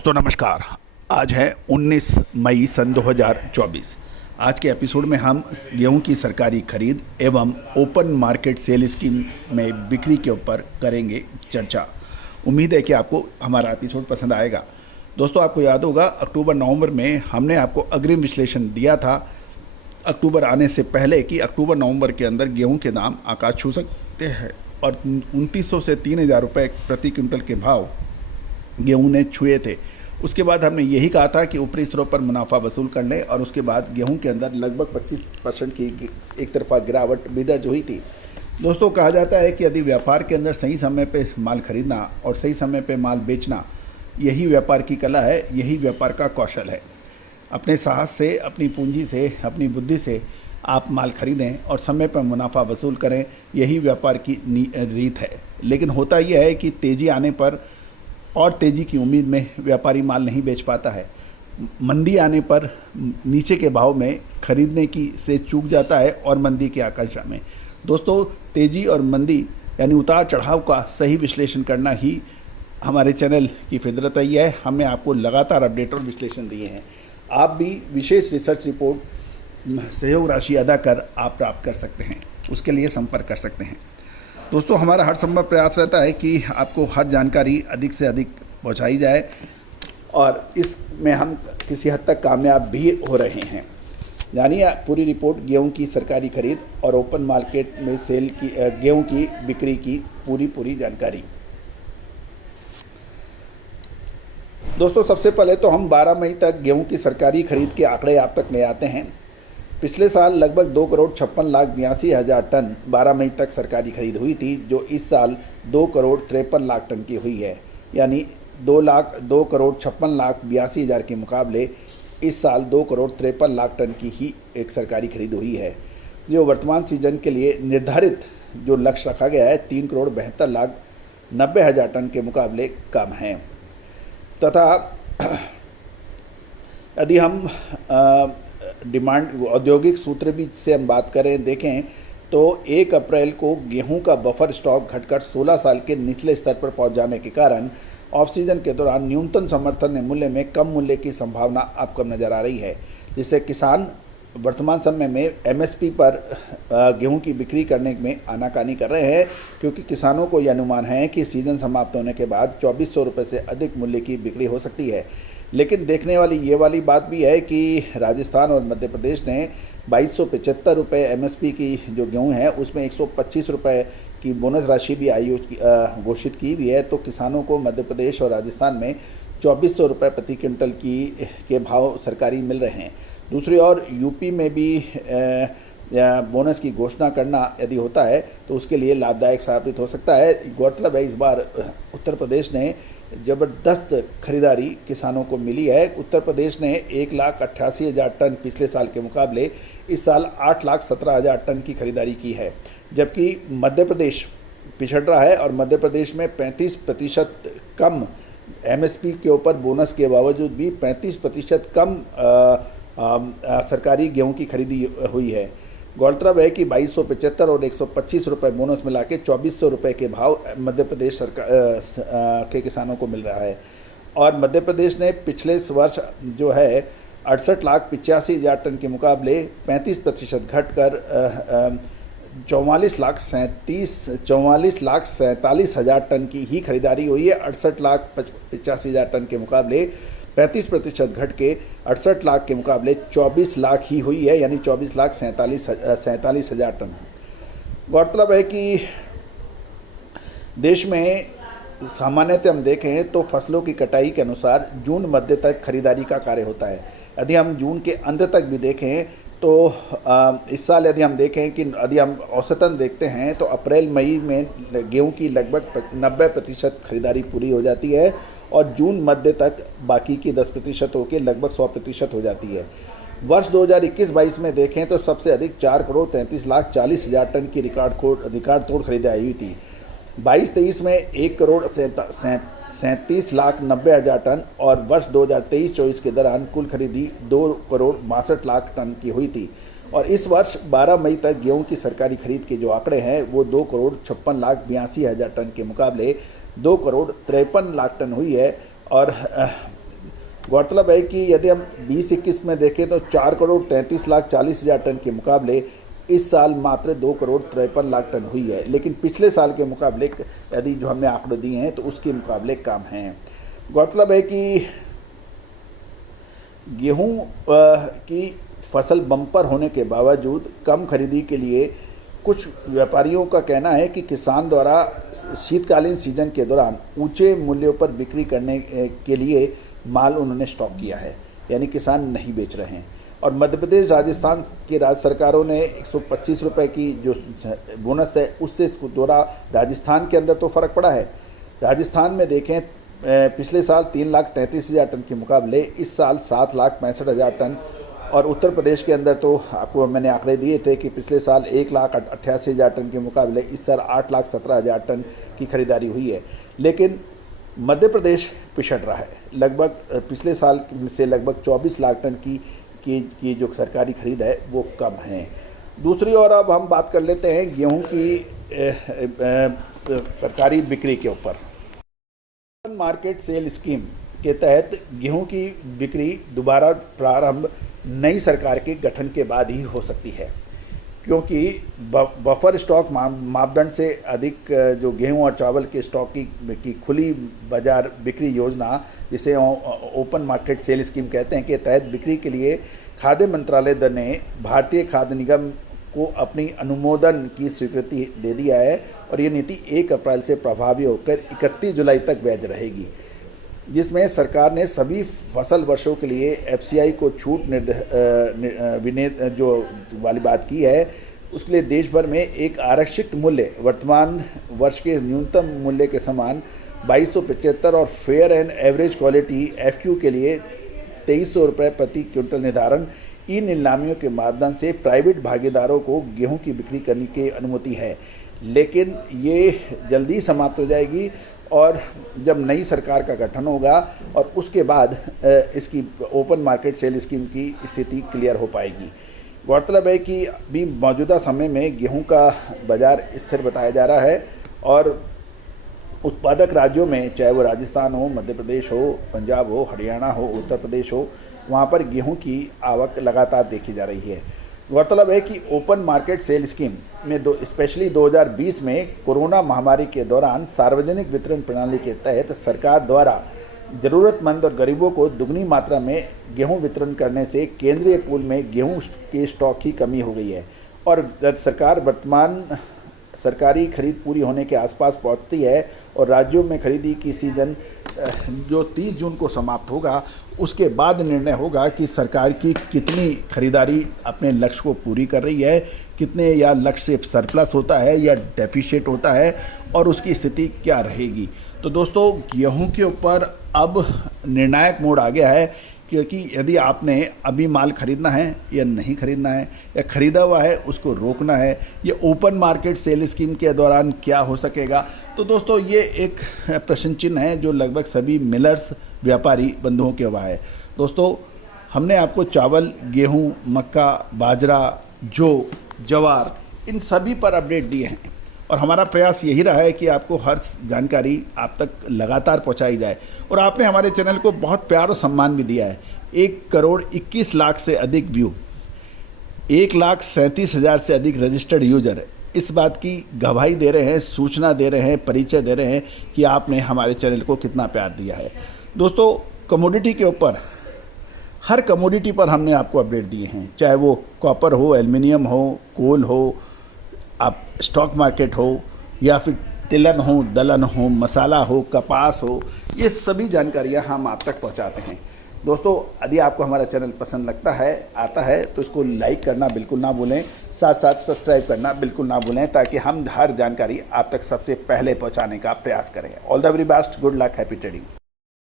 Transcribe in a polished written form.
दोस्तों नमस्कार। आज है 19 मई सन 2024। आज के एपिसोड में हम गेहूं की सरकारी खरीद एवं ओपन मार्केट सेल स्कीम में बिक्री के ऊपर करेंगे चर्चा। उम्मीद है कि आपको हमारा एपिसोड पसंद आएगा। दोस्तों आपको याद होगा अक्टूबर नवंबर में हमने आपको अग्रिम विश्लेषण दिया था अक्टूबर आने से पहले कि अक्टूबर नवंबर के अंदर गेहूं के दाम आकाश छू सकते हैं और 2900 से 3000 रुपये प्रति क्विंटल के भाव गेहूं ने छुए थे। उसके बाद हमने यही कहा था कि ऊपरी स्तरों पर मुनाफा वसूल कर लें और उसके बाद गेहूं के अंदर लगभग 25% की एक तरफा गिरावट भी दर्ज हुई थी। दोस्तों कहा जाता है कि यदि व्यापार के अंदर सही समय पे माल खरीदना और सही समय पे माल बेचना, यही व्यापार की कला है, यही व्यापार का कौशल है। अपने साहस से, अपनी पूंजी से, अपनी बुद्धि से आप माल खरीदें और समय पर मुनाफा वसूल करें, यही व्यापार की रीत है। लेकिन होता यह है कि तेज़ी आने पर और तेज़ी की उम्मीद में व्यापारी माल नहीं बेच पाता है। मंदी आने पर नीचे के भाव में खरीदने की से चूक जाता है और मंदी की आकांक्षा में। दोस्तों तेज़ी और मंदी यानी उतार चढ़ाव का सही विश्लेषण करना ही हमारे चैनल की फितरत रही है। हमने आपको लगातार अपडेट और विश्लेषण दिए हैं। आप भी विशेष रिसर्च रिपोर्ट सहयोग राशि अदा कर आप प्राप्त कर सकते हैं, उसके लिए संपर्क कर सकते हैं। दोस्तों हमारा हर संभव प्रयास रहता है कि आपको हर जानकारी अधिक से अधिक पहुंचाई जाए और इसमें हम किसी हद तक कामयाब भी हो रहे हैं। जानिए पूरी रिपोर्ट गेहूं की सरकारी खरीद और ओपन मार्केट में सेल की गेहूं की बिक्री की पूरी जानकारी। दोस्तों सबसे पहले तो हम 12 मई तक गेहूं की सरकारी खरीद के आंकड़े आप तक ले आते हैं। पिछले साल लगभग 2,56,82,000 टन 12 मई तक सरकारी खरीद हुई थी, जो इस साल 2,53,00,000 टन की हुई है। यानी 2,56,82,000 के मुकाबले इस साल 2,53,00,000 टन की ही एक सरकारी खरीद हुई है, जो वर्तमान सीजन के लिए निर्धारित जो लक्ष्य रखा गया है 3,72,90,000 टन के मुकाबले कम है। तथा यदि हम डिमांड औद्योगिक सूत्र भी से हम बात करें देखें तो 1 अप्रैल को गेहूं का बफर स्टॉक घटकर 16 साल के निचले स्तर पर पहुंच जाने के कारण ऑफ सीजन के दौरान न्यूनतम समर्थन मूल्य में कम मूल्य की संभावना आपको नज़र आ रही है, जिससे किसान वर्तमान समय में एमएसपी पर गेहूं की बिक्री करने में आनाकानी कर रहे हैं, क्योंकि किसानों को यह अनुमान है कि सीजन समाप्त होने के बाद 2400 रुपये से अधिक मूल्य की बिक्री हो सकती है। लेकिन देखने वाली ये वाली बात भी है कि राजस्थान और मध्य प्रदेश ने 2275 रुपये एमएसपी की जो गेहूं है उसमें 125 रुपये की बोनस राशि भी घोषित की हुई है। तो किसानों को मध्य प्रदेश और राजस्थान में 2400 रुपये प्रति क्विंटल के भाव सरकारी मिल रहे हैं। दूसरी ओर यूपी में भी बोनस की घोषणा करना यदि होता है तो उसके लिए लाभदायक साबित हो सकता है। गौरतलब है इस बार उत्तर प्रदेश ने ज़बरदस्त खरीदारी किसानों को मिली है। उत्तर प्रदेश ने 1,88,000 टन पिछले साल के मुकाबले इस साल 8,17,000 टन की खरीदारी की है, जबकि मध्य प्रदेश पिछड़ रहा है और मध्य प्रदेश में 35% कम एमएसपी के ऊपर बोनस के बावजूद भी 35% कम सरकारी गेहूं की खरीदी हुई है। गौरतलब है कि 2275 और 125 रुपये बोनस मिला के 2400 रुपये के भाव मध्य प्रदेश सरकार के किसानों को मिल रहा है। और मध्य प्रदेश ने पिछले वर्ष जो है 68,85,000 टन के मुकाबले 35% घटकर 44,47,000 टन की ही खरीदारी हुई है। 68,85,000 टन के मुकाबले 35% घट के 68 लाख के मुकाबले 24 लाख ही हुई है, यानी 24,47,000 टन। गौरतलब है कि देश में सामान्यतः हम देखें तो फसलों की कटाई के अनुसार जून मध्य तक खरीदारी का कार्य होता है। यदि हम जून के अंत तक भी देखें तो इस साल यदि हम देखें कि यदि हम औसतन देखते हैं तो अप्रैल मई में गेहूं की लगभग 90% खरीदारी पूरी हो जाती है और जून मध्य तक बाकी की 10% होकर लगभग 100% हो जाती है। वर्ष 2021-22 में देखें तो सबसे अधिक 4,33,40,000 टन की रिकॉर्ड तोड़ खरीदारी हुई थी। 22-23 में 1,37,90,000 टन और वर्ष 2023-24 के दौरान कुल खरीदी 2,62,00,000 टन की हुई थी। और इस वर्ष 12 मई तक गेहूं की सरकारी खरीद के जो आंकड़े हैं वो 2,56,82,000 टन के मुकाबले 2,53,00,000 टन हुई है। और गौरतलब है कि यदि हम 20-21 में देखें तो 4,33,40,000 टन के मुकाबले इस साल मात्र 2,53,00,000 टन हुई है, लेकिन पिछले साल के मुकाबले यदि जो हमने आंकड़े दिए हैं तो उसके मुकाबले कम हैं। गौरतलब है कि गेहूं की फसल बम्पर होने के बावजूद कम खरीदी के लिए कुछ व्यापारियों का कहना है कि किसान द्वारा शीतकालीन सीजन के दौरान ऊंचे मूल्यों पर बिक्री करने के लिए माल उन्होंने स्टॉक किया है, यानी किसान नहीं बेच रहे हैं। और मध्य प्रदेश राजस्थान की राज्य सरकारों ने 125 रुपये की जो बोनस है उससे द्वारा राजस्थान के अंदर तो फ़र्क पड़ा है। राजस्थान में देखें पिछले साल 3,33,000 टन के मुकाबले इस साल 7,65,000 टन, और उत्तर प्रदेश के अंदर तो आपको मैंने आंकड़े दिए थे कि पिछले साल 1,88,000 टन के मुकाबले इस साल 8,17,000 टन की खरीदारी हुई है। लेकिन मध्य प्रदेश पिछड़ रहा है, लगभग पिछले साल से लगभग 24 लाख टन की जो सरकारी खरीद है वो कम है। दूसरी ओर अब हम बात कर लेते हैं गेहूं की सरकारी बिक्री के ऊपर। ओपन मार्केट सेल स्कीम के तहत गेहूं की बिक्री दोबारा प्रारंभ नई सरकार के गठन के बाद ही हो सकती है, क्योंकि बफर स्टॉक मापदंड से अधिक जो गेहूं और चावल के स्टॉक की खुली बाजार बिक्री योजना, जिसे ओपन मार्केट सेल स्कीम कहते हैं, के तहत बिक्री के लिए खाद्य मंत्रालय ने भारतीय खाद्य निगम को अपनी अनुमोदन की स्वीकृति दे दिया है, और ये नीति 1 अप्रैल से प्रभावी होकर 31 जुलाई तक वैध रहेगी, जिसमें सरकार ने सभी फसल वर्षों के लिए FCI को छूट जो वाली बात की है, उसके लिए देश भर में एक आरक्षित मूल्य वर्तमान वर्ष के न्यूनतम मूल्य के समान 2275 और fair and average quality FQ के लिए 2300 रुपये प्रति क्विंटल निर्धारण इन नीलामियों के माध्यम से प्राइवेट भागीदारों को गेहूं की बिक्री करने की अनुमति है, लेकिन ये जल्दी समाप्त हो जाएगी और जब नई सरकार का गठन होगा और उसके बाद इसकी ओपन मार्केट सेल स्कीम की स्थिति क्लियर हो पाएगी। गौरतलब है कि अभी मौजूदा समय में गेहूं का बाज़ार स्थिर बताया जा रहा है, और उत्पादक राज्यों में चाहे वो राजस्थान हो, मध्य प्रदेश हो, पंजाब हो, हरियाणा हो, उत्तर प्रदेश हो, वहाँ पर गेहूं की आवक लगातार देखी जा रही है। गौरतलब है कि ओपन मार्केट सेल स्कीम में स्पेशली 2020 में कोरोना महामारी के दौरान सार्वजनिक वितरण प्रणाली के तहत सरकार द्वारा ज़रूरतमंद और गरीबों को दुगनी मात्रा में गेहूं वितरण करने से केंद्रीय पूल में गेहूं के स्टॉक की कमी हो गई है, और सरकार वर्तमान सरकारी खरीद पूरी होने के आसपास पहुंचती है और राज्यों में खरीदी की सीजन जो 30 जून को समाप्त होगा, उसके बाद निर्णय होगा कि सरकार की कितनी खरीदारी अपने लक्ष्य को पूरी कर रही है, कितने या लक्ष्य से सरप्लस होता है या डेफिशिएट होता है, और उसकी स्थिति क्या रहेगी। तो दोस्तों, गेहूं के ऊपर अब निर्णायक मोड़ आ गया है, क्योंकि यदि आपने अभी माल खरीदना है या नहीं खरीदना है, या ख़रीदा हुआ है उसको रोकना है, ये ओपन मार्केट सेल स्कीम के दौरान क्या हो सकेगा। तो दोस्तों, ये एक प्रश्न चिन्ह है जो लगभग सभी मिलर्स व्यापारी बंधुओं के हुआ है। दोस्तों, हमने आपको चावल, गेहूं, मक्का, बाजरा, जौ, जवार, इन सभी पर अपडेट दिए हैं, और हमारा प्रयास यही रहा है कि आपको हर जानकारी आप तक लगातार पहुंचाई जाए, और आपने हमारे चैनल को बहुत प्यार और सम्मान भी दिया है। 1,21,00,000 से अधिक व्यू, 1,37,000 से अधिक रजिस्टर्ड यूजर इस बात की गवाही दे रहे हैं, सूचना दे रहे हैं, परिचय दे रहे हैं कि आपने हमारे चैनल को कितना प्यार दिया है। दोस्तों, कमोडिटी के ऊपर, हर कमोडिटी पर हमने आपको अपडेट दिए हैं, चाहे वो कॉपर हो, एल्युमिनियम हो, कोल हो, आप स्टॉक मार्केट हो, या फिर तिलहन हो, दलहन हो, मसाला हो, कपास हो, ये सभी जानकारियाँ हम आप तक पहुँचाते हैं। दोस्तों, यदि आपको हमारा चैनल पसंद आता है तो इसको लाइक करना बिल्कुल ना भूलें, साथ साथ सब्सक्राइब करना बिल्कुल ना भूलें, ताकि हम हर जानकारी आप तक सबसे पहले पहुँचाने का प्रयास करें। All the very best, good luck, happy trading.